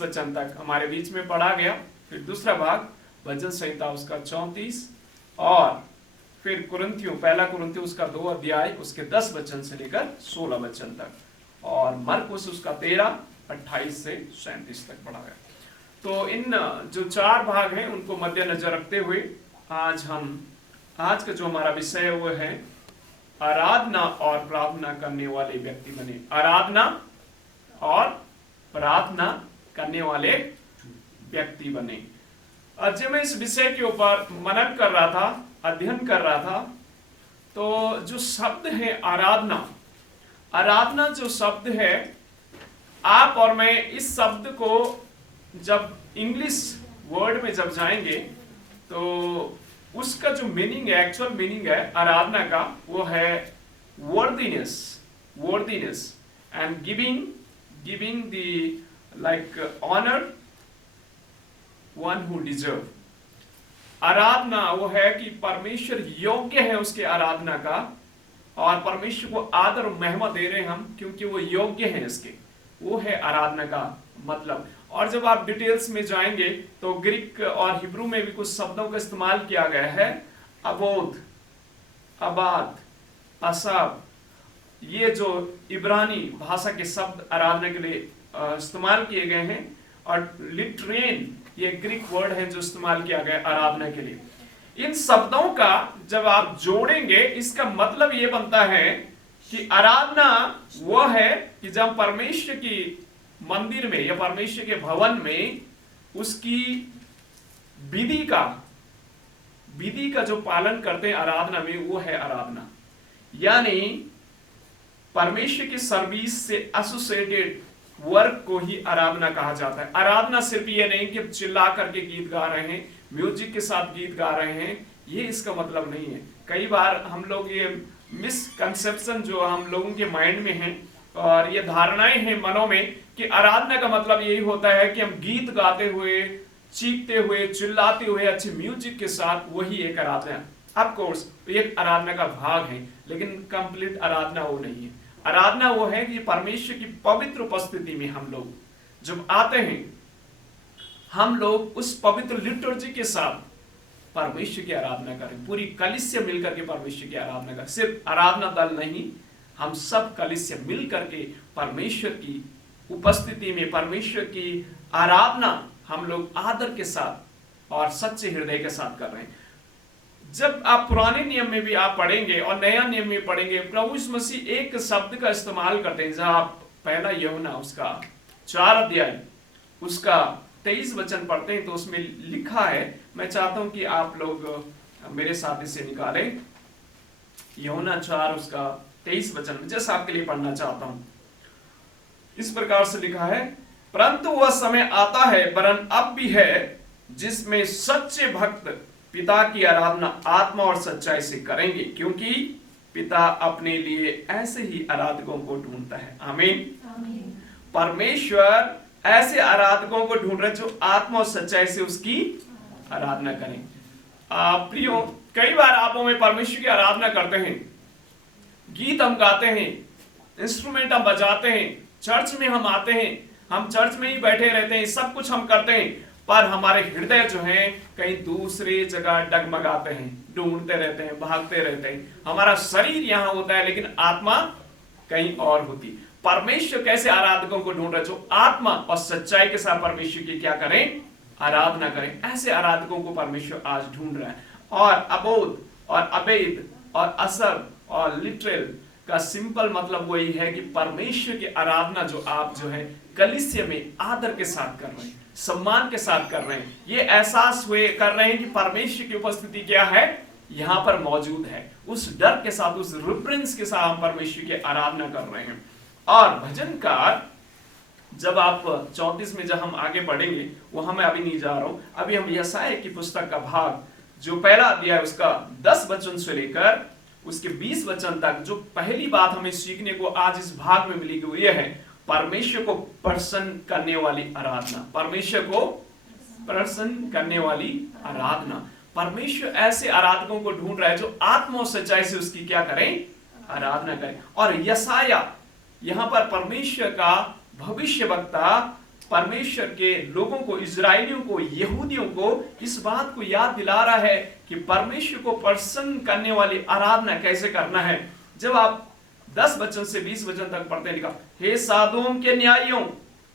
वचन तक हमारे बीच में पढ़ा गया। फिर दूसरा भाग भजन संहिता उसका 34 और फिर पहला कुरिन्थियों उसका 2 अध्याय उसके 10 वचन से लेकर 16 वचन तक और मरकुस उसका 13 28 से 37 तक पढ़ा गया। तो इन जो 4 भाग हैं उनको मद्देनजर रखते हुए आज का जो हमारा विषय है वो है आराधना और प्रार्थना करने वाले व्यक्ति बने। आराधना और प्रार्थना करने वाले व्यक्ति बने। और जब मैं इस विषय के ऊपर मनन कर रहा था, अध्ययन कर रहा था, तो जो शब्द है आराधना जो शब्द है, आप और मैं इस शब्द को जब इंग्लिश वर्ड में जब जाएंगे तो उसका जो मीनिंग है, एक्चुअल मीनिंग है आराधना का, वो है worthiness and giving the like honor one who deserve। आराधना वो है कि परमेश्वर योग्य है उसके आराधना का, और परमेश्वर को आदर और महिमा दे रहे हैं हम क्योंकि वो योग्य है इसके। वो है आराधना का मतलब। और जब आप डिटेल्स में जाएंगे तो ग्रीक और हिब्रू में भी कुछ शब्दों का इस्तेमाल किया गया है। अबोध, अबाद, असाब, ये जो इब्रानी भाषा के शब्द आराधना के लिए इस्तेमाल किए गए हैं। और लिट्रेन ये ग्रीक वर्ड है जो इस्तेमाल किया गया आराधना के लिए। इन शब्दों का जब आप जोड़ेंगे इसका मतलब ये बनता है कि आराधना वो है कि जब परमेश्वर की मंदिर में या परमेश्वर के भवन में उसकी विधि का जो पालन करते हैं आराधना में, वो है आराधना। यानी परमेश्वर की सर्विस से एसोसिएटेड वर्क को ही आराधना कहा जाता है। आराधना सिर्फ ये नहीं कि चिल्ला करके गीत गा रहे हैं, म्यूजिक के साथ गीत गा रहे हैं, ये इसका मतलब नहीं है। कई बार हम लोग ये मिसकंसेप्शन जो हम लोगों के माइंड में है और ये धारणाएं हैं मनों में कि आराधना का मतलब यही होता है कि हम गीत गाते हुए, चीखते हुए, चिल्लाते हुए, अच्छे म्यूजिक के साथ, वही एक आराधना। ऑफ कोर्स एक आराधना का भाग है, लेकिन कंप्लीट आराधना वो नहीं है। आराधना वो है कि परमेश्वर की पवित्र उपस्थिति में हम लोग जब आते हैं, हम लोग उस पवित्र लिटर्जी के साथ परमेश्वर की आराधना करें। पूरी कलीसिया मिलकर के परमेश्वर की आराधना करें। सिर्फ आराधना दल नहीं, हम सब कलीसिया मिल करके परमेश्वर की उपस्थिति में परमेश्वर की आराधना हम लोग आदर के साथ और सच्चे हृदय के साथ कर रहे हैं। जब आप पुराने नियम में भी आप पढ़ेंगे और नया नियम में पढ़ेंगे, प्रभु यीशु मसीह एक शब्द का इस्तेमाल करते हैं। जहां आप पहला यूहन्ना उसका 4 अध्याय उसका 23 वचन पढ़ते हैं तो उसमें लिखा है, मैं चाहता हूं कि आप लोग मेरे साथ इसे निकालें। यूहन्ना 4 उसका 23 वचन जैसा आपके लिए पढ़ना चाहता हूं। इस प्रकार से लिखा है, परंतु वह समय आता है, वरन अब भी है, जिसमें सच्चे भक्त पिता की आराधना आत्मा और सच्चाई से करेंगे, क्योंकि पिता अपने लिए ऐसे ही आराधकों को ढूंढता है। आमीन। परमेश्वर ऐसे आराधकों को ढूंढ रहे जो आत्मा और सच्चाई से उसकी आराधना करें। प्रियो, कई बार आप में परमेश्वर की आराधना करते हैं, गीत हम गाते हैं, इंस्ट्रूमेंट हम बजाते हैं, चर्च में हम आते हैं, हम चर्च में ही बैठे रहते हैं, सब कुछ हम करते हैं, पर हमारे हृदय जो है कहीं दूसरे जगह डगमगाते हैं, ढूंढते रहते हैं, भागते रहते हैं। हमारा शरीर यहां होता है लेकिन आत्मा कहीं और होती। परमेश्वर कैसे आराधकों को ढूंढ रहे जो आत्मा और सच्चाई के साथ परमेश्वर की क्या करें, आराधना करें। ऐसे आराधकों को परमेश्वर आज ढूंढ रहा है। और अबोध और अबेद और असर और लिटरल का सिंपल मतलब वही है कि परमेश्वर की आराधना जो आप जो है कलीसिया में आदर के साथ कर रहे हैं, सम्मान के साथ कर रहे हैं, ये एहसास हुए कर रहे हैं कि परमेश्वर की उपस्थिति क्या है, यहां पर मौजूद है। उस डर के साथ, उस रिफरेंस के साथ हम परमेश्वर की आराधना कर रहे हैं। और भजनकार जब आप 34 में जब हम आगे बढ़ेंगे, वहां मैं अभी नहीं जा रहा हूं, अभी हम यशायाह की पुस्तक का भाग जो पहला अध्याय उसका 10 वचन से लेकर उसके 20 वचन तक, जो पहली बात हमें सीखने को आज इस भाग में मिली वो ये है परमेश्वर को प्रसन्न करने वाली आराधना। परमेश्वर को प्रसन्न करने वाली आराधना। परमेश्वर ऐसे आराधकों को ढूंढ रहा है जो आत्मा और सच्चाई से उसकी क्या करें, आराधना करें। और यशायाह यहां पर परमेश्वर का भविष्यवक्ता परमेश्वर के लोगों को, इजरायलियों को, यहूदियों को इस बात को याद दिला रहा है कि परमेश्वर को प्रसन्न करने वाली आराधना कैसे करना है। जब आप 10 वचन से 20 वचन तक पढ़ते हैं, लिखा, हे सादोम के न्यायियों,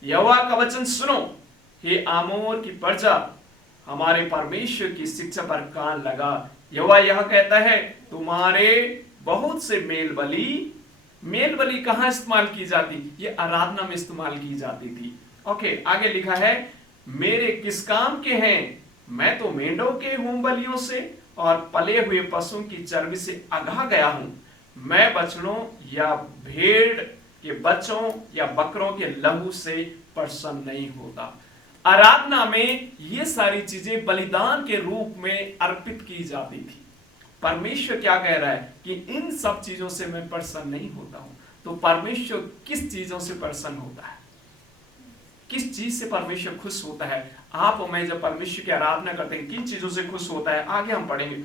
यहोवा का वचन सुनो, हे आमोर की प्रजा, हमारे परमेश्वर की शिक्षा पर कान लगा। यहोवा यह कहता है, तुम्हारे बहुत से मेल बलि कहां इस्तेमाल की जाती? ये आराधना में इस्तेमाल की जाती थी। ओके, आगे लिखा है, मेरे किस काम के हैं? मैं तो मेंढों के होम बलियों से और पले हुए पशुओं की चर्बी से अघा गया हूं। मैं बछड़ों या भेड़ के बच्चों या बकरों के लहू से प्रसन्न नहीं होता। आराधना में ये सारी चीजें बलिदान के रूप में अर्पित की जाती थी। परमेश्वर क्या कह रहा है कि इन सब चीजों से मैं प्रसन्न नहीं होता हूं। तो परमेश्वर किस चीजों से प्रसन्न होता है? किस चीज से परमेश्वर खुश होता है? आप और मैं जब परमेश्वर की आराधना करते हैं, किन चीजों से खुश होता है? आगे हम पढ़ेंगे।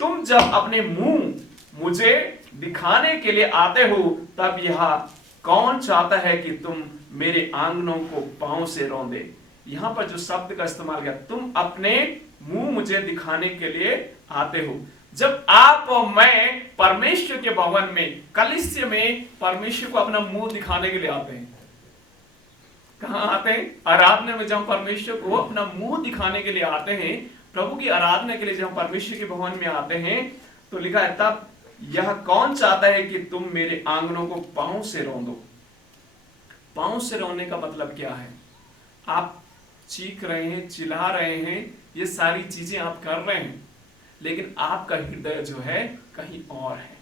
तुम जब अपने मुंह मुझे दिखाने के लिए आते हो, तब यह कौन चाहता है कि तुम मेरे आंगनों को पांव से रौंदे? यहां पर जो शब्द का इस्तेमाल किया, तुम अपने मुंह मुझे दिखाने के लिए आते हो। जब आप और मैं परमेश्वर के भवन में, कलीसिया में परमेश्वर को अपना मुंह दिखाने के लिए आते हैं, कहां आते हैं? आराधना में। जब परमेश्वर को अपना मुंह दिखाने के लिए आते हैं, प्रभु की आराधना के लिए जब परमेश्वर के भवन में आते हैं, तो लिखा है, तब यह कौन चाहता है कि तुम मेरे आंगनों को पांव से रौंदो? पांव से रौंदने का मतलब क्या है? आप चीख रहे हैं, चिल्ला रहे हैं, ये सारी चीजें आप कर रहे हैं, लेकिन आपका हृदय जो है कहीं और है,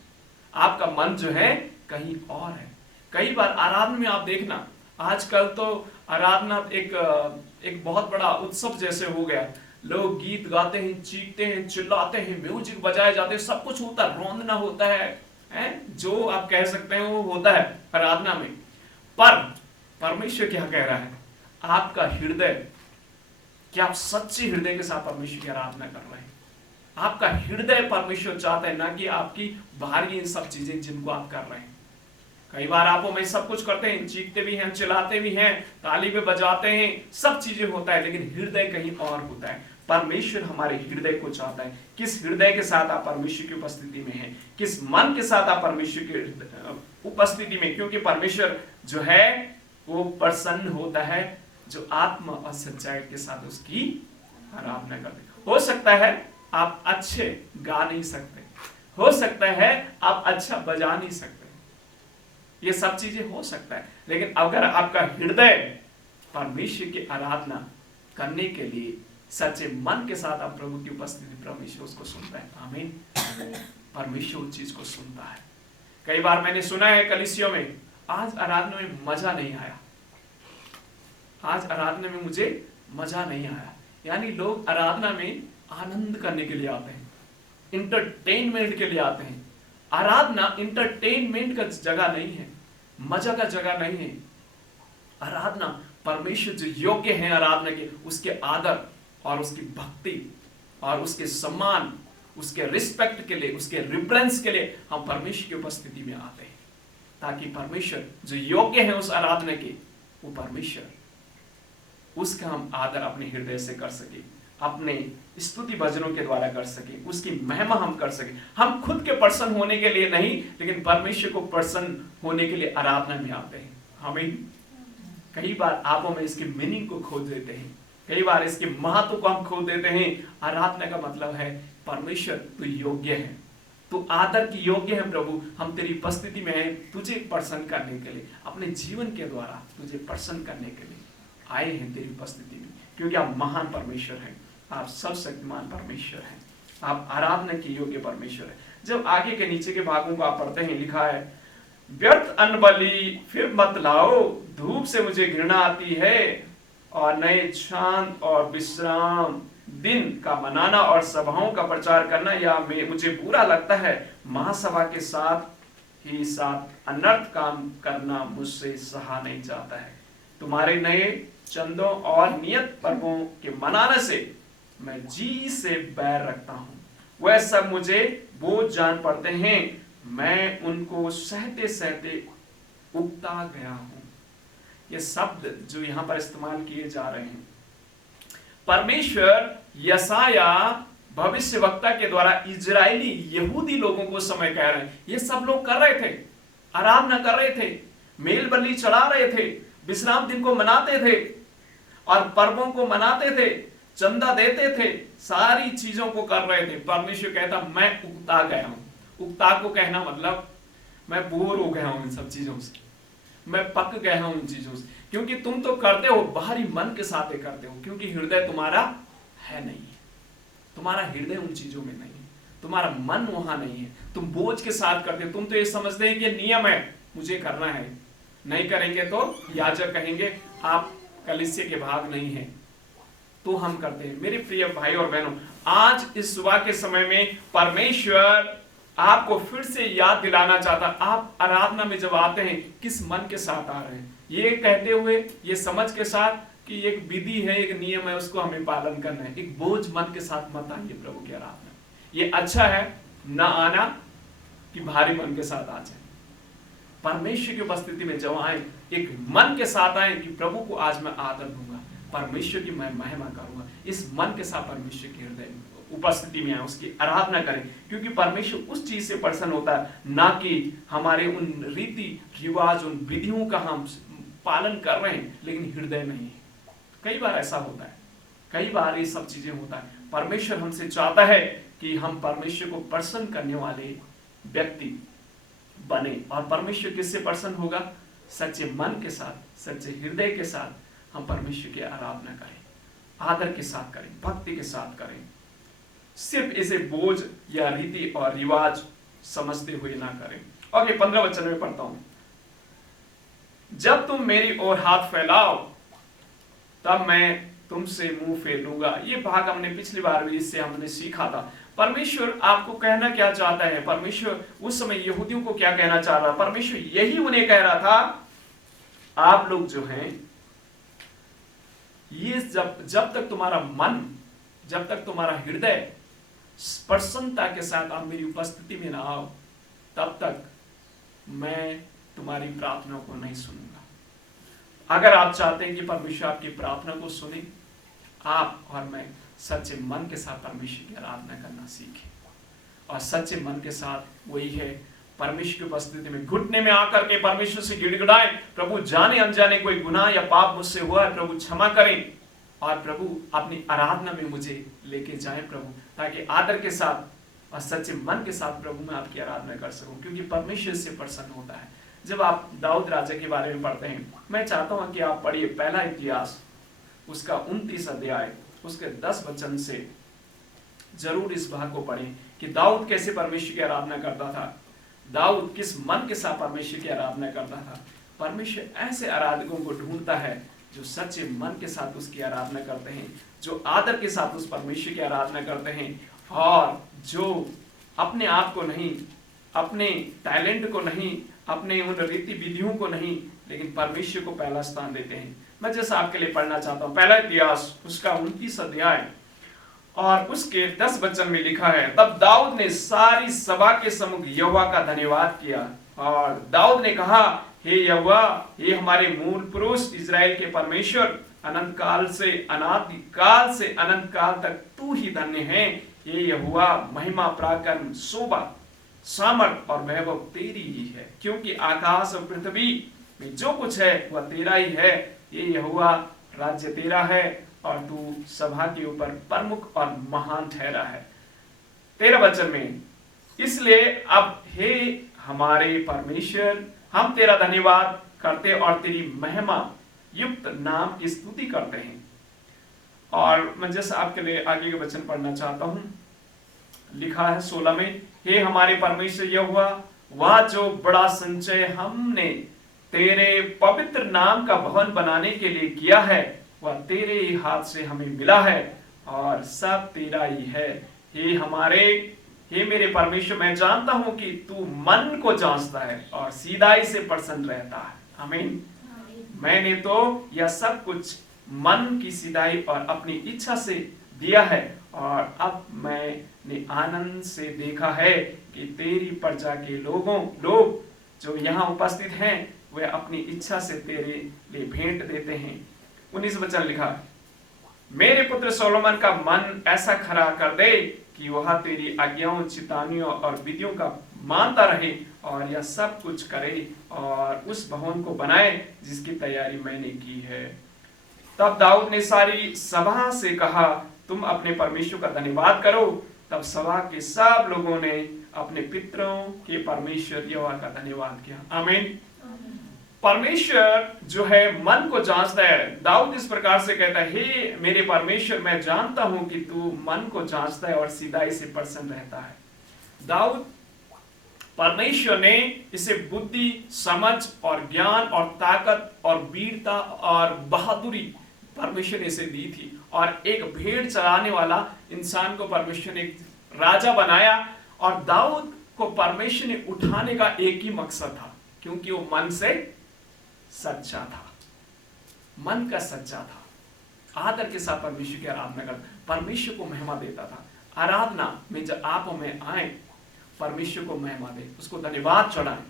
आपका मन जो है कहीं और है। कई बार आराधना में आप देखना, आजकल तो आराधना एक बहुत बड़ा उत्सव जैसे हो गया। लोग गीत गाते हैं, चीखते हैं, चिल्लाते हैं, म्यूजिक बजाए जाते हैं, सब कुछ होता है, रोंदना होता है, जो आप कह सकते हैं वो होता है आराधना में। पर परमेश्वर क्या कह रहा है? आपका हृदय, क्या आप सच्चे हृदय के साथ परमेश्वर की आराधना कर रहे हैं? आपका हृदय परमेश्वर चाहता है, ना कि आपकी बाहरी इन सब चीजें जिनको आप कर रहे हैं। कई बार आप में सब कुछ करते हैं, चीखते भी हैं, चिल्लाते भी हैं, ताली पे बजाते हैं, सब चीजें होता है, लेकिन हृदय कहीं और होता है। परमेश्वर हमारे हृदय को चाहता है। किस हृदय के साथ आप परमेश्वर की उपस्थिति में हैं? किस मन के साथ आप परमेश्वर की उपस्थिति में? क्योंकि परमेश्वर जो है वो प्रसन्न होता है जो आत्मा और सच्चाई के साथ उसकी आराधना करते। हो सकता है आप अच्छे गा नहीं सकते, हो सकता है आप अच्छा बजा नहीं सकते, ये सब चीजें हो सकता है, लेकिन अगर आपका हृदय परमेश्वर की आराधना करने के लिए सच्चे मन के साथ आप प्रभु की उपस्थिति, परमेश्वर उसको सुनता है। आमीन। परमेश्वर उस चीज को सुनता है। कई बार मैंने सुना है कलीसियों में, आज आराधना में मजा नहीं आया, आज आराधना में मुझे मजा नहीं आया। यानी लोग आराधना में आनंद करने के लिए आते हैं, इंटरटेनमेंट के लिए आते हैं। आराधना इंटरटेनमेंट का जगह नहीं है, मजा का जगह नहीं है। आराधना परमेश्वर जो योग्य है आराधना के, उसके आदर और उसकी भक्ति और उसके सम्मान, उसके रिस्पेक्ट के लिए, उसके रिवरेंस के लिए हम परमेश्वर की उपस्थिति में आते हैं, ताकि परमेश्वर जो योग्य है उस आराधना के, वो परमेश्वर, उसका हम आदर अपने हृदय से कर सके, अपने स्तुति भजनों के द्वारा कर सके, उसकी महिमा हम कर सके। हम खुद के प्रसन्न होने के लिए नहीं, लेकिन परमेश्वर को प्रसन्न होने के लिए आराधना में आते हैं। हमें कई बार आपों में इसकी मीनिंग को खो देते हैं, कई बार इसके महत्व को हम खो देते हैं। आराधना का मतलब है परमेश्वर तू योग्य है, तू आदर की योग्य है प्रभु, हम तेरी उपस्थिति में हैं तुझे प्रसन्न करने के लिए, अपने जीवन के द्वारा तुझे प्रसन्न करने के लिए आए हैं तेरी उपस्थिति में, क्योंकि आप महान परमेश्वर हैं, आप सर्वशक्तिमान परमेश्वर हैं, आप आराधना की योग्य परमेश्वर हैं। जब आगे के नीचे के भागों को आप पढ़ते हैं, लिखा है, व्यर्थ अन्न बलि फिर मत लाओ, धूप से मुझे घृणा आती है, और नए शांत और विश्राम दिन का मनाना और सभाओं का प्रचार करना या मुझे बुरा लगता है। महासभा के साथ ही साथ अनर्थ काम करना मुझसे सहा नहीं जाता है। तुम्हारे नए चंदों और नियत पर्वों के मनाने से मैं जी से बैर रखता हूं, वह सब मुझे बोझ जान पड़ते हैं, मैं उनको सहते सहते उगता गया हूं। ये शब्द जो यहाँ पर इस्तेमाल किए जा रहे हैं, परमेश्वर यशाया भविष्यवक्ता के द्वारा इजरायली यहूदी लोगों को समय कह रहे हैं। ये सब लोग कर रहे थे, आराधना कर रहे थे, मेल बलि चढ़ा रहे थे, विश्राम दिन को मनाते थे और पर्वों को मनाते थे, चंदा देते थे, सारी चीजों को कर रहे थे। परमेश्वर कहता मैं उकता गया हूं। उकता को कहना मतलब मैं बोर हो गया हूं इन सब चीजों से, मैं पक गया हूं इन चीजों से, क्योंकि तुम तो करते हो बाहरी मन के साथ करते हो, क्योंकि हृदय तुम्हारा है नहीं, तुम्हारा हृदय उन चीजों में नहीं है, तुम्हारा मन वहां नहीं है, तुम बोझ के साथ करते हो। तुम तो ये समझते हैं कि नियम है, मुझे करना है, नहीं करेंगे तो याजक कहेंगे आप कलीसिया के भाग नहीं है, तो हम करते हैं। मेरे प्रिय भाई और बहनों, आज इस सुबह के समय में परमेश्वर आपको फिर से याद दिलाना चाहता, आप आराधना में जब आते हैं किस मन के साथ आ रहे हैं, ये कहते हुए, ये समझ के साथ कि एक विधि है, एक नियम है, उसको हमें पालन करना है। एक बोझ मन के साथ मत आइए प्रभु की आराधना। ये अच्छा है ना आना कि भारी मन के साथ आ जाए। परमेश्वर की उपस्थिति में जब आए, एक मन के साथ आए कि प्रभु को आज मैं आदर दूंगा, परमेश्वर की मैं महिमा करूंगा। इस मन के साथ परमेश्वर के हृदय उपस्थिति में आए, उसकी आराधना करें, क्योंकि परमेश्वर उस चीज से प्रसन्न होता है, ना कि हमारे उन रीति रिवाज, उन विधियों का हम पालन कर रहे हैं लेकिन हृदय नहीं है। कई बार ऐसा होता है, कई बार ये सब चीजें होता है। परमेश्वर हमसे चाहता है कि हम परमेश्वर को प्रसन्न करने वाले व्यक्ति बने। और परमेश्वर किससे प्रसन्न होगा? सच्चे मन के साथ, सच्चे हृदय के साथ हम परमेश्वर की आराधना करें, आदर के साथ करें, भक्ति के साथ करें, सिर्फ इसे बोझ या रीति और रिवाज समझते हुए ना करें। और ये 15 वचन में पढ़ता हूं, जब तुम मेरी ओर हाथ फैलाओ तब मैं तुमसे मुंह फेर लूंगा। ये भाग हमने पिछली बार भी इससे हमने सीखा था। परमेश्वर आपको कहना क्या चाहता है? परमेश्वर उस समय यहूदियों को क्या कहना चाह रहा? परमेश्वर यही उन्हें कह रहा था, आप लोग जो हैं ये जब तक तुम्हारा मन, जब तक तुम्हारा हृदय प्रसन्नता के साथ आप मेरी उपस्थिति में ना आओ, तब तक मैं तुम्हारी प्रार्थना को नहीं सुनूंगा। अगर आप चाहते हैं कि परमेश्वर आपकी प्रार्थना को सुने, आप और मैं सच्चे मन के साथ परमेश्वर की आराधना करना सीखें। और सच्चे मन के साथ वही है, परमेश्वर की उपस्थिति में घुटने में आकर के परमेश्वर से गिड़गिड़ाएं, प्रभु जाने अनजाने कोई गुनाह या पाप मुझसे हुआ है, प्रभु क्षमा करें, और प्रभु अपनी आराधना में मुझे लेके जाएं प्रभु, ताकि आदर के साथ और सच्चे मन के साथ प्रभु मैं आपकी आराधना कर सकूं, क्योंकि परमेश्वर से प्रसन्न होता है। जब आप दाऊद राजा के बारे में पढ़ते हैं, मैं चाहता हूं कि आप पढ़िए पहला इतिहास उसका 29 अध्याय उसके 10 वचन से जरूर इस भाग को पढ़ें कि दाऊद कैसे परमेश्वर की आराधना करता था, दाऊद किस मन के साथ परमेश्वर की आराधना करता था। परमेश्वर ऐसे आराधकों को ढूंढता है जो सच्चे मन के साथ उसकी आराधना करते हैं, जो आदर के साथ उस परमेश्वर की आराधना करते हैं, और जो अपने आप को नहीं, अपने टैलेंट को नहीं, अपने उन रीति विधियों को नहीं, लेकिन परमेश्वर को पहला स्थान देते हैं। मैं जैसा आपके लिए पढ़ना चाहता हूं, पहला इतिहास उसका 29 अध्याय और उसके 10 वचन में लिखा है, तब दाऊद ने सारी सभा के सम्मुख यहोवा का धन्यवाद किया, और दाऊद ने कहा, हे यहोवा, हे हमारे मूल पुरुष इजराइल के परमेश्वर, अनंत काल से अनादि काल से अनंत काल तक तू ही धन्य है। ये यहोवा, महिमा, पराक्रम, शोभा, सामर्थ और वैभव तेरी ही है, क्योंकि आकाश और पृथ्वी में जो कुछ है वह तेरा ही है। ये यहोवा, राज्य तेरा है और तू सभा के ऊपर प्रमुख और महान ठहरा है। 13 वचन में, इसलिए अब हे हमारे परमेश्वर, हम तेरा धन्यवाद करते और तेरी महिमा युक्त नाम की स्तुति करते हैं। और मैं जैसा आपके लिए आगे के वचन पढ़ना चाहता हूं, लिखा है 16 में, हे हमारे परमेश्वर यहोवा, वह जो बड़ा संचय हमने तेरे पवित्र नाम का भवन बनाने के लिए किया है, वह तेरे ही हाथ से हमें मिला है और सब तेरा ही है। हे मेरे परमेश्वर, मैं जानता हूं कि तू मन को जांचता है और सीधाई से प्रसन्न रहता है। आमीन। मैंने तो यह सब कुछ मन की सीधाई और अपनी इच्छा से दिया है, और अब मैंने आनंद से देखा है कि तेरी प्रजा के लोग जो यहाँ उपस्थित हैं, वे अपनी इच्छा से तेरे लिए भेंट देते हैं। 19 वचन लिखा, मेरे पुत्र सोलोमन का मन ऐसा खरा कर दे कि वह तेरी आज्ञाओं, चितावनियों और विधियों का मानता रहे और यह सब कुछ करे और उस भवन को बनाए जिसकी तैयारी मैंने की है। तब दाऊद ने सारी सभा से कहा, तुम अपने परमेश्वर का धन्यवाद करो। तब सभा के सब लोगों ने अपने पितरों के परमेश्वर यहोवा का धन्यवाद किया। आमीन। परमेश्वर जो है मन को जांचता है। दाऊद इस प्रकार से कहता है, हे मेरे परमेश्वर, मैं जानता हूं कि तू मन को जांचता है और सीधाई से प्रसन्न रहता है। दाऊद, परमेश्वर ने इसे बुद्धि, समझ और ज्ञान और ताकत और वीरता और बहादुरी परमेश्वर ने इसे दी थी, और एक भेड़ चराने वाला इंसान को परमेश्वर ने एक राजा बनाया। और दाऊद को परमेश्वर ने उठाने का एक ही मकसद था, क्योंकि वो मन से सच्चा था, मन का सच्चा था, आदर के साथ परमेश्वर की आराधना करता, परमेश्वर को महिमा देता था। आराधना में जब आप हमें आए, परमेश्वर को महिमा दें, उसको धन्यवाद चढ़ाएं,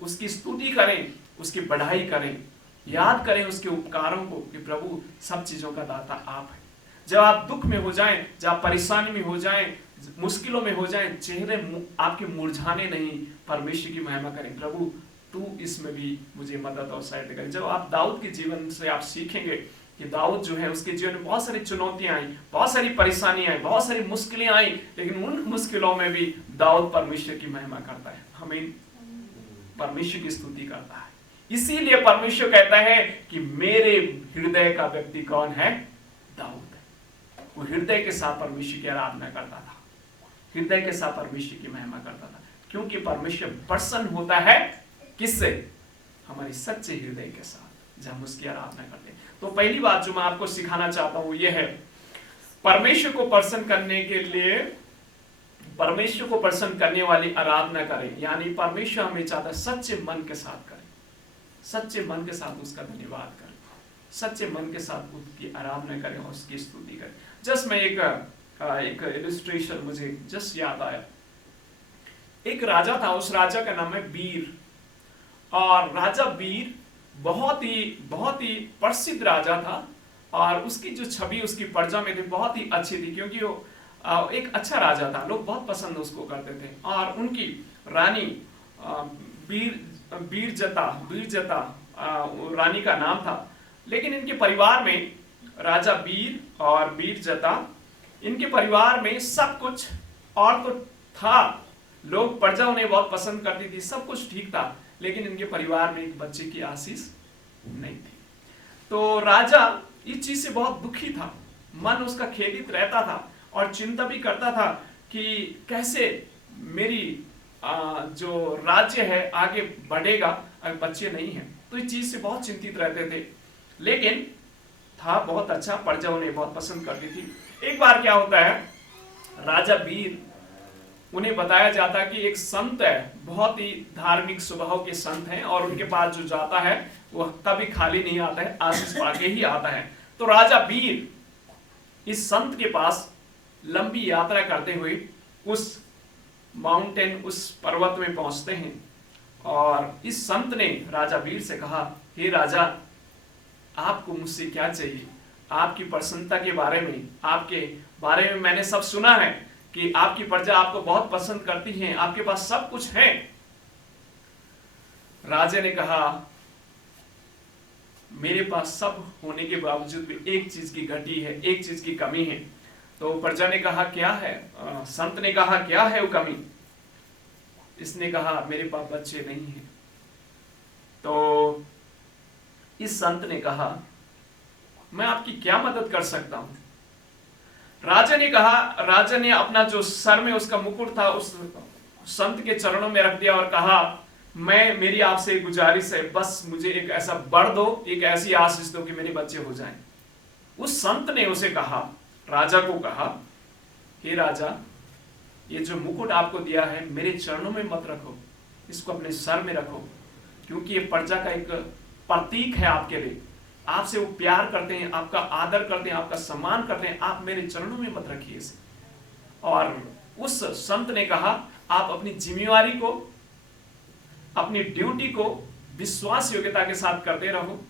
उसकी स्तुति करें, उसकी बढ़ाई करें, याद करें उसके उपकारों को कि प्रभु सब चीजों का दाता आप हैं। जब आप दुख में हो जाएं, जब आप परेशानी में हो जाएं, मुश्किलों में हो जाएं, चेहरे आपके मुरझाने नहीं, परमेश्वर की महिमा करें, प्रभु तू इसमें भी मुझे मदद और सहायता करे। जब आप दाऊद के जीवन से आप सीखेंगे कि दाऊद जो है, उसके जीवन में बहुत सारी चुनौतियां आई, बहुत सारी परेशानियां आई, बहुत सारी मुश्किलें आई, लेकिन उन मुश्किलों में भी दाऊद परमेश्वर की महिमा करता है, हमें परमेश्वर की स्तुति करता है। इसीलिए परमेश्वर कहता है कि मेरे हृदय का व्यक्ति कौन है? दाऊद। वो हृदय के साथ परमेश्वर की आराधना करता था, हृदय के साथ परमेश्वर की महिमा करता था, क्योंकि परमेश्वर प्रसन्न होता है किससे? हमारे सच्चे हृदय के साथ, जब हम उसकी आराधना करते हैं। तो पहली बात जो मैं आपको सिखाना चाहता हूं ये है, परमेश्वर को प्रसन्न करने के लिए परमेश्वर को प्रसन्न करने वाली आराधना करें। यानी परमेश्वर हमें चाहता है सच्चे मन के साथ करें, सच्चे मन के साथ उसका धन्यवाद करें, सच्चे मन के साथ उसकी आराधना करें और उसकी स्तुति करें। जस्ट मैं एक इलस्ट्रेशन मुझे जस्ट याद आया। एक राजा था, उस राजा का नाम है बीर, और राजा बीर बहुत ही प्रसिद्ध राजा था, और उसकी जो छवि उसकी प्रजा में थी बहुत ही अच्छी थी, क्योंकि वो एक अच्छा राजा था, लोग बहुत पसंद उसको करते थे। और उनकी रानी बीरजता रानी का नाम था। लेकिन इनके परिवार में, राजा बीर और बीरजता, इनके परिवार में सब कुछ और तो था, लोग प्रजा उन्हें बहुत पसंद करती थी, सब कुछ ठीक था, लेकिन इनके परिवार में एक बच्चे की आशीष नहीं थी। तो राजा इस चीज से बहुत दुखी था, मन उसका खेदित रहता था और चिंता भी करता था कि कैसे मेरी जो राज्य है आगे बढ़ेगा अगर बच्चे नहीं हैं। तो इस चीज से बहुत चिंतित रहते थे, लेकिन था बहुत अच्छा, प्रजा उन्हें बहुत पसंद करती थी। एक बार क्या होता है, राजा बीर, उन्हें बताया जाता कि एक संत है, बहुत ही धार्मिक स्वभाव के संत हैं, और उनके पास जो जाता है वह कभी खाली नहीं आता है, आशीष पाके ही आता है। तो राजा बीर इस संत के पास लंबी यात्रा करते हुए उस माउंटेन, उस पर्वत में पहुंचते हैं, और इस संत ने राजा बीर से कहा, हे राजा, आपको मुझसे क्या चाहिए? आपकी प्रसन्नता के बारे में, आपके बारे में मैंने सब सुना है कि आपकी प्रजा आपको बहुत पसंद करती है, आपके पास सब कुछ है। राजा ने कहा, मेरे पास सब होने के बावजूद भी एक चीज की घटी है, एक चीज की कमी है। तो प्रजा ने कहा, क्या है? संत ने कहा, क्या है वो कमी? इसने कहा, मेरे पास बच्चे नहीं हैं। तो इस संत ने कहा, मैं आपकी क्या मदद कर सकता हूं? राजा ने कहा, राजा ने अपना जो सर में उसका मुकुट था उस संत के चरणों में रख दिया और कहा, मेरी आपसे एक गुजारिश है, बस मुझे एक ऐसा वर दो, एक ऐसी आशीष दो कि मेरे बच्चे हो जाएं। उस संत ने उसे कहा, राजा को कहा, हे राजा, ये जो मुकुट आपको दिया है मेरे चरणों में मत रखो, इसको अपने सर में रखो, क्योंकि ये प्रजा का एक प्रतीक है आपके लिए। आपसे वो प्यार करते हैं, आपका आदर करते हैं, आपका सम्मान करते हैं, आप मेरे चरणों में मत रखिए इसे। और उस संत ने कहा, आप अपनी जिम्मेवारी को, अपनी ड्यूटी को विश्वास योग्यता के साथ करते रहो,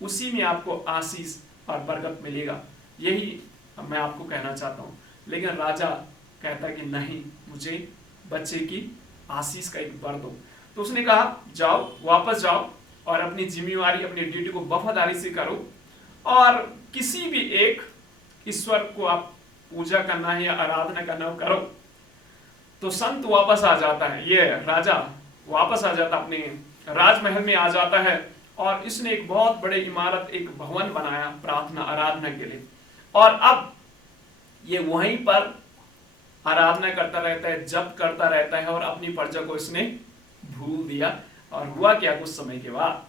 उसी में आपको आशीष और बरकत मिलेगा। यही मैं आपको कहना चाहता हूँ। लेकिन राजा कहता है कि नहीं, मुझे बच्चे की आशीष का एक वर दो। तो उसने कहा जाओ, वापस जाओ और अपनी जिम्मेवारी, अपनी ड्यूटी को वफादारी से करो, और किसी भी एक ईश्वर को आप पूजा करना है या आराधना करना हो, करो। तो संत वापस आ जाता है, ये राजा वापस आ जाता, अपने राजमहल में आ जाता है, और इसने एक बहुत बड़े इमारत, एक भवन बनाया प्रार्थना आराधना के लिए। और अब ये वहीं पर आराधना करता रहता है, जप करता रहता है, और अपनी प्रजा को इसने भूल दिया। और हुआ क्या, कुछ समय के बाद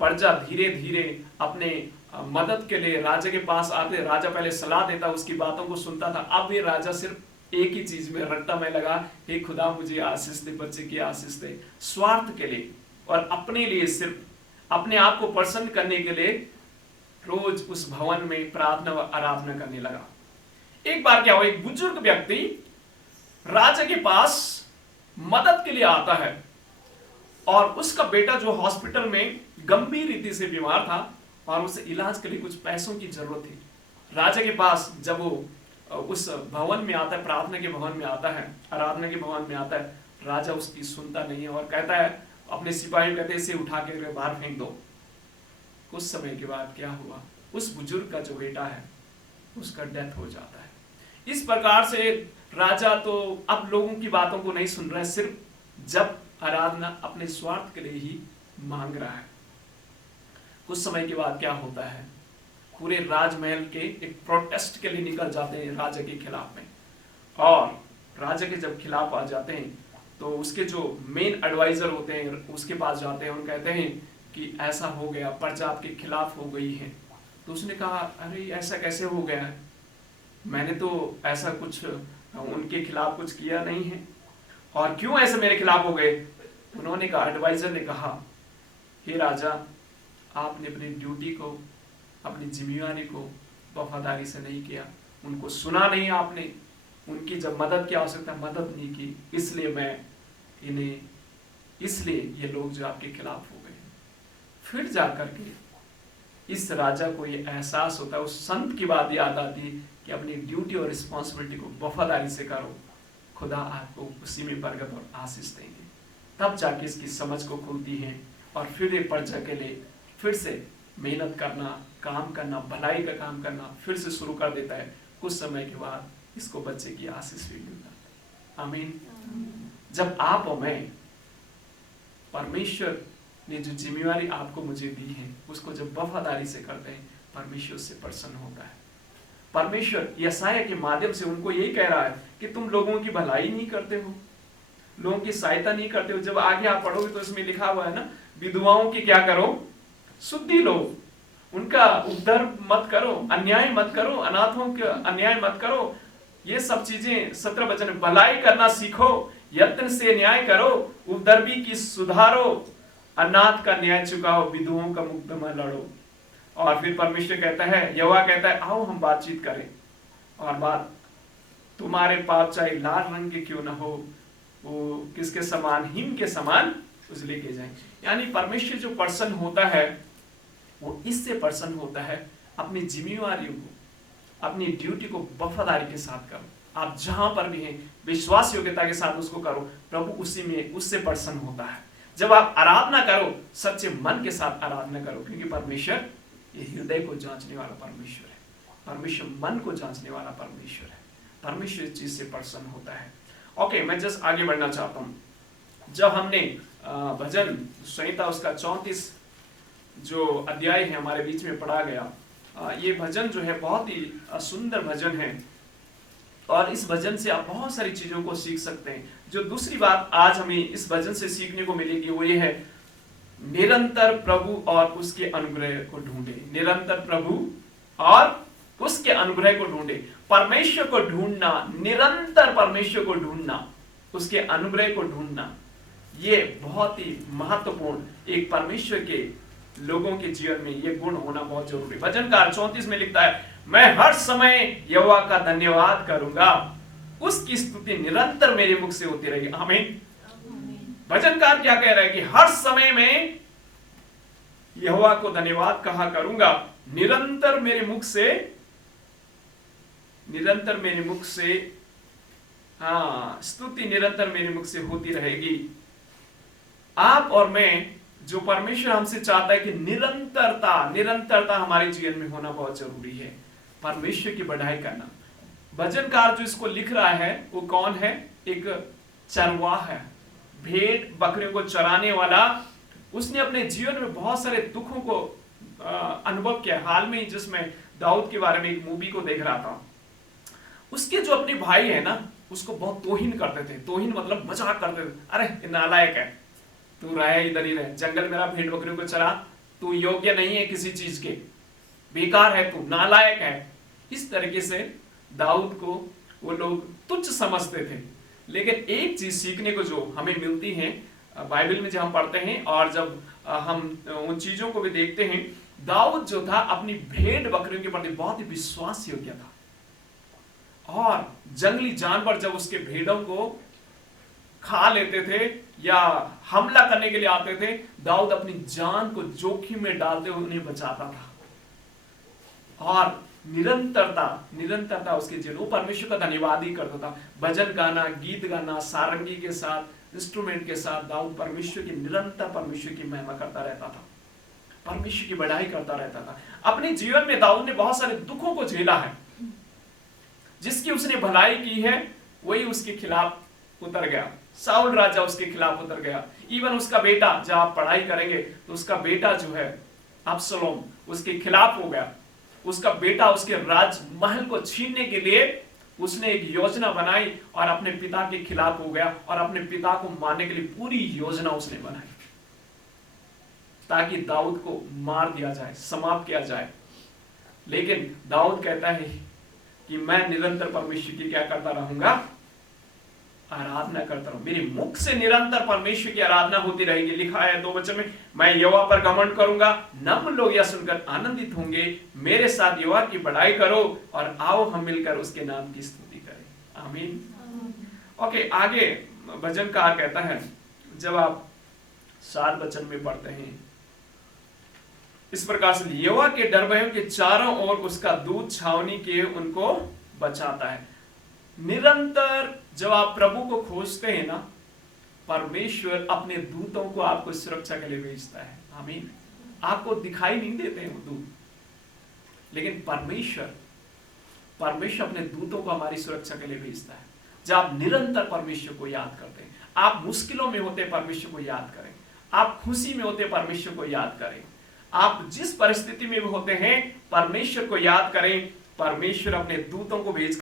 प्रजा धीरे धीरे अपने मदद के लिए राजा के पास आते। राजा पहले सलाह देता, उसकी बातों को सुनता था। अब ये राजा सिर्फ एक ही चीज में रट्टा में लगा, हे खुदा मुझे आशीष दे, बच्चे की आशीष दे। स्वार्थ के लिए और अपने लिए, सिर्फ अपने आप को प्रसन्न करने के लिए रोज उस भवन में प्रार्थना व आराधना करने लगा। एक बार क्या हुआ, एक बुजुर्ग व्यक्ति राजा के पास मदद के लिए आता है, और उसका बेटा जो हॉस्पिटल में गंभीर रीति से बीमार था, और उसे इलाज के लिए कुछ पैसों की जरूरत थी। राजा के पास जब वो उस भवन में आता है, प्रार्थना के भवन में आता है, आराधना के भवन में आता है, राजा उसकी सुनता नहीं है, और कहता है, अपने सिपाही कहते हैं, इसे उठा के बाहर फेंक दो। कुछ समय के बाद क्या हुआ, उस बुजुर्ग का जो बेटा है उसका डेथ हो जाता है। इस प्रकार से राजा तो अब लोगों की बातों को नहीं सुन रहा है, सिर्फ जब आराधना अपने स्वार्थ के लिए ही मांग रहा है। कुछ समय के बाद क्या होता है, पूरे राजमहल के एक प्रोटेस्ट के लिए निकल जाते हैं राजा के खिलाफ में, और राजा के जब खिलाफ आ जाते हैं तो उसके जो मेन एडवाइजर होते हैं उसके पास जाते हैं और कहते हैं कि ऐसा हो गया, प्रजा आपके खिलाफ हो गई है। तो उसने कहा, अरे ऐसा कैसे हो गया है, मैंने तो ऐसा कुछ उनके खिलाफ कुछ किया नहीं है, और क्यों ऐसे मेरे खिलाफ हो गए। उन्होंने कहा, एडवाइजर ने कहा, हे राजा, आपने अपनी ड्यूटी को, अपनी जिम्मेवारी को वफादारी से नहीं किया, उनको सुना नहीं आपने, उनकी जब मदद की आवश्यकता मदद नहीं की, इसलिए ये लोग जो आपके खिलाफ हो गए। फिर जाकर के इस राजा को ये एहसास होता है, उस संत की बात याद आती कि अपनी ड्यूटी और रिस्पॉन्सिबिलिटी को वफादारी से करो, खुदा आपको उसी में बरकत और आशीष देंगे। तब जाके इसकी समझ को खुलती है, और फिर ये प्रजा के लिए फिर से मेहनत करना, काम करना, भलाई का काम करना फिर से शुरू कर देता है। कुछ समय के बाद इसको बच्चे की आशीष भी मिलता है। आमीन। जब आप और मैं परमेश्वर ने जो जिम्मेवारी आपको मुझे दी है उसको जब वफादारी से करते हैं, परमेश्वर उससे प्रसन्न होता है। परमेश्वर यशायाह के माध्यम से उनको यही कह रहा है कि तुम लोगों की भलाई नहीं करते हो, लोगों की सहायता नहीं करते हो। जब आगे आप पढ़ोगे तो इसमें लिखा हुआ है ना, विधवाओं की क्या करो, शुद्धि लो, उनका उद्धार मत करो, अन्याय मत करो, अनाथों के अन्याय मत करो। ये सब चीजें 17 वचन, भलाई करना सीखो, यत्न से न्याय करो, उपद्रवी की सुधारो, अनाथ का न्याय चुकाओ, विधुओं का मुकदमा लड़ो। और फिर परमेश्वर कहता है, यहोवा कहता है, आओ हम बातचीत करें, और बात तुम्हारे पाप चाहे लाल रंग के क्यों ना हो, वो किसके समान, हिम के समान उजले के जाए। यानी परमेश्वर जो प्रसन्न होता है वो इससे प्रसन्न होता है, अपनी जिम्मेवारियों को, अपनी ड्यूटी को वफादारी के साथ करो। आप जहां पर भी हैं विश्वास योग्यता के साथ उसको करो, प्रभु उसी में उससे प्रसन्न होता है। जब आप आराधना करो, सच्चे मन के साथ आराधना करो, क्योंकि परमेश्वर ये हृदय को जांचने वाला परमेश्वर है, परमेश्वर मन को जांचने वाला परमेश्वर है, परमेश्वर इस चीज से प्रसन्न होता है। ओके, मैं जस्ट आगे बढ़ना चाहता हूँ। जब हमने भजन संहिता उसका 34 जो अध्याय है हमारे बीच में पढ़ा गया, ये भजन जो है बहुत ही सुंदर भजन है, और इस भजन से आप बहुत सारी चीजों को सीख सकते हैं। जो दूसरी बात आज हमें इस भजन से सीखने को मिलेगी वो ये है, निरंतर प्रभु और उसके अनुग्रह को ढूंढे। निरंतर प्रभु और उसके अनुग्रह को ढूंढे, परमेश्वर को ढूंढना, निरंतर परमेश्वर को ढूंढना, उसके अनुग्रह को ढूंढना, ये बहुत ही महत्वपूर्ण एक परमेश्वर के लोगों के जीवन में ये गुण होना बहुत जरूरी। भजनकार 34 में लिखता है, मैं हर समय यहोवा का धन्यवाद करूंगा, उसकी स्तुति निरंतर मेरे मुख से होती रहेगी। आमीन। भजनकार क्या कह रहा है कि हर समय में यहोवा को धन्यवाद कहा करूंगा, निरंतर मेरे मुख से स्तुति निरंतर मेरे मुख से होती रहेगी। आप और मैं, जो परमेश्वर हमसे चाहता है कि निरंतरता हमारे जीवन में होना बहुत जरूरी है, परमेश्वर की बढ़ाई करना। भजनकार जो इसको लिख रहा है वो कौन है? एक चरवाहा है, भेड़ बकरियों को चराने वाला। उसने अपने जीवन में बहुत सारे दुखों को अनुभव किया। हाल में ही जिसमें दाऊद के बारे में एक मूवी को देख रहा था, उसके जो अपने भाई है ना, उसको बहुत तोहिन करते थे। तोहिन मतलब मजाक करते थे, अरे ये नालायक है, तू रहे इधर ही रहे, जंगल मेरा भेड़ बकरियों को चरा, तू योग्य नहीं है किसी चीज के, बेकार है, तू नालायक है। इस तरीके से दाऊद को वो लोग तुच्छ समझते थे। लेकिन एक चीज सीखने को जो हमें मिलती है बाइबल में, जब हम पढ़ते हैं और जब हम उन चीजों को भी देखते हैं, दाऊद जो था अपनी भेड़ बकरियों के प्रति बहुत ही विश्वास योग्य था। और जंगली जानवर जब उसके भेड़ों को खा लेते थे या हमला करने के लिए आते थे, दाऊद अपनी जान को जोखिम में डालते हुए उन्हें बचाता था। और निरंतरता उसके जीवन, परमेश्वर का धन्यवाद ही करता था। भजन गाना, गीत गाना, सारंगी के साथ, इंस्ट्रूमेंट के साथ दाऊद परमेश्वर की महिमा करता रहता था, परमेश्वर की बढ़ाई करता रहता था। अपने जीवन में दाऊद ने बहुत सारे दुखों को झेला है। जिसकी उसने भलाई की है वही उसके खिलाफ उतर गया। साउल राजा उसके खिलाफ उतर गया। इवन उसका बेटा, जब आप पढ़ाई करेंगे तो उसका बेटा जो है अब्सलोम उसके खिलाफ हो गया। उसका बेटा उसके राजमहल को छीनने के लिए उसने एक योजना बनाई और अपने पिता के खिलाफ हो गया और अपने पिता को मारने के लिए पूरी योजना उसने बनाई ताकि दाऊद को मार दिया जाए, समाप्त किया जाए। लेकिन दाऊद कहता है कि मैं निरंतर परमेश्वर की क्या करता रहूंगा? आराधना करता रहूं। मेरे मुख से निरंतर परमेश्वर की आराधना होती रहेगी। लिखा है 2 वचन में, मैं यहोवा पर घमंड करूंगा, नम्र लोग यह सुनकर आनंदित होंगे। मेरे साथ यहोवा की बड़ाई करो और आओ हम मिलकर उसके नाम की स्तुति करें। आमीन। ओके, आगे भजनकार कहता है, जब आप 7 वचन में पढ़ते हैं इस प्रकार से, यहोवा के डर भयों के चारों ओर उसका दूत छावनी किए उनको बचाता है। निरंतर जब आप प्रभु को खोजते हैं ना, परमेश्वर अपने दूतों को आपको सुरक्षा के लिए भेजता है। आमीन। आपको दिखाई नहीं देते हैं वो दूत, लेकिन परमेश्वर अपने दूतों को हमारी सुरक्षा के लिए भेजता है। जब आप निरंतर परमेश्वर को याद करते हैं, आप मुश्किलों में होते परमेश्वर को याद करें, आप खुशी में होते परमेश्वर को याद करें, आप जिस परिस्थिति में भी होते हैं परमेश्वर को याद करें। परमेश्वर अपने दूतों को भेज